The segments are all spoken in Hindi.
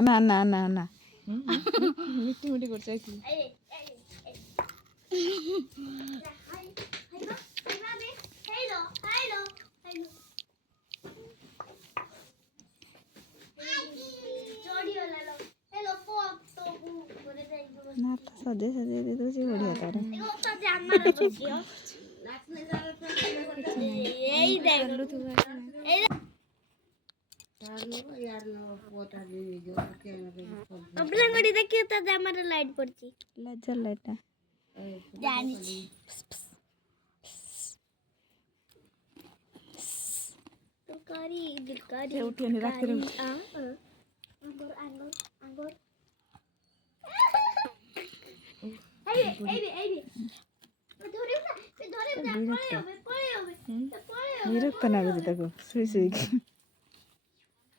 না না না না মিটি মিটি করছে কি না তো সজে সজে দিয়ে দଉଛି বঢ়িয়া তার देखिए तो हमारा लाइट पड़ती লেজার লাইটটা जानी तो कारी दिलकारी उठिए नहीं रखते रहो अंगूर अंगूर अंगूर आई धरे ना বিরক্ত লাগুଛି ତାକୁ ଶୋଇ ଶୋଇକି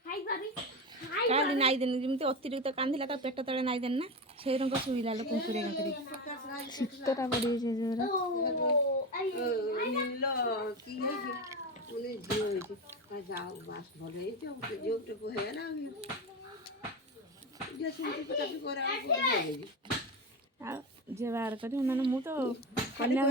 हाय भाभी କାଲି ନାଇ ଦେନି ଯେମିତି ଅତିରିକ୍ତ କାନ୍ଦିଲା ତା ପେଟ ତଳେ ନାଇ ଦେନି ନା ସେଇ ରଙ୍ଗ ଶୋଇଲା ଲୋ କୁକୁରେ କାକରି ଶୀତଟା ପଡ଼ିଯାଇଛି ଜୋର ଆଉ ଝିଅ ବାହାର କରି ମାନେ ମୁଁ ତ କନ୍ୟା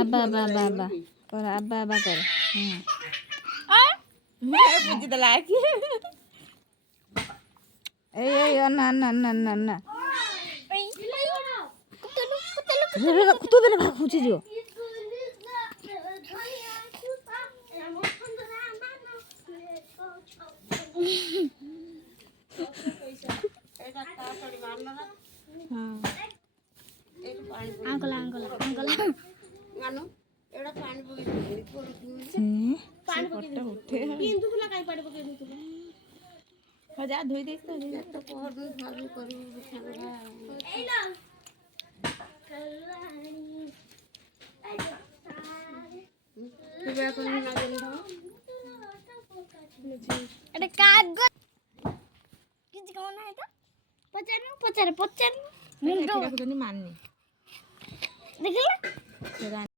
ଆବା ଆବା ଆବା ଆବା କର ଆବା ଆବା କର ବୁଝିଦେଲା କି ଏଇ ଏଇ ନା ନା ନା ନା ନା କୁତୁ ଦେଲେ ଘୁଞ୍ଚି ଯିବ अंगला अंगला अंगला ଉଠେ ପିନ୍ଧୁଥିଲା କାଇଁ ପାଣି ପକେଇ ଦଉଥିଲା ହଁ ଯା ଧୋଇ ଦେଇଛି ତ ଏଇ ନା এটা কাগজ কিছু কোন না এটা পচার মুন্ডো ମାନି ଦେଖିଲା